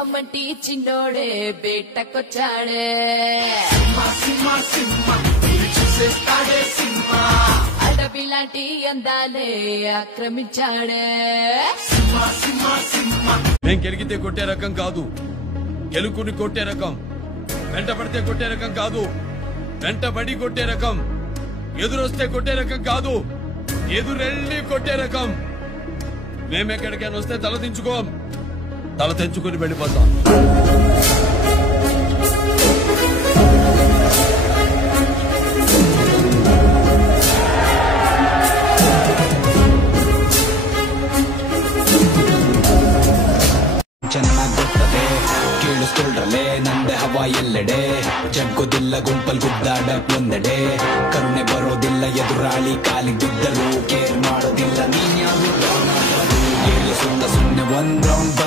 సింహమంటి చిన్నోడే బేటకొచ్చాడే అడవిలాంటి అందాలే ఆక్రమించాడే నేను గెలిగితే కొట్టే రకం కాదు, గెలుకుని కొట్టే రకం. వెంటబడితే కొట్టే రకం కాదు, వెంటబడి కొట్టే రకం. ఎదురొస్తే కొట్టే రకం కాదు, ఎదురెళ్ళి కొట్టే రకం. మేమెక్కడికైనా వస్తే తల దించుకోం, తల తెంచుకుని వెళ్ళిపోతాం. ಚೆನ್ನಾಗ್ ಗೊತ್ತದೆ ಕೇಳಿಸ್ಕೊಳ್ರಲೆ ನಂದೆ ಹವಾ ಎಲ್ಲೆಡೆ ಜಗ್ಗೋದಿಲ್ಲ ಗುಂಪಲ್ ಗುದ್ದಾಡಕ್ ಒಂದೆಡೆ ಕರುಣೆ ಬರೋದಿಲ್ಲ ಎದುರಾಳಿ ಕಾಲಿಗೆ ಬಿದ್ದರು ಕೇರ್ ಮಾಡೋದಿಲ್ಲ ನೀನ್ ಯಾವ ಸುಮ್ಮನೆ ಒಂದ್ ರೌಂಡ್ ಬಂದ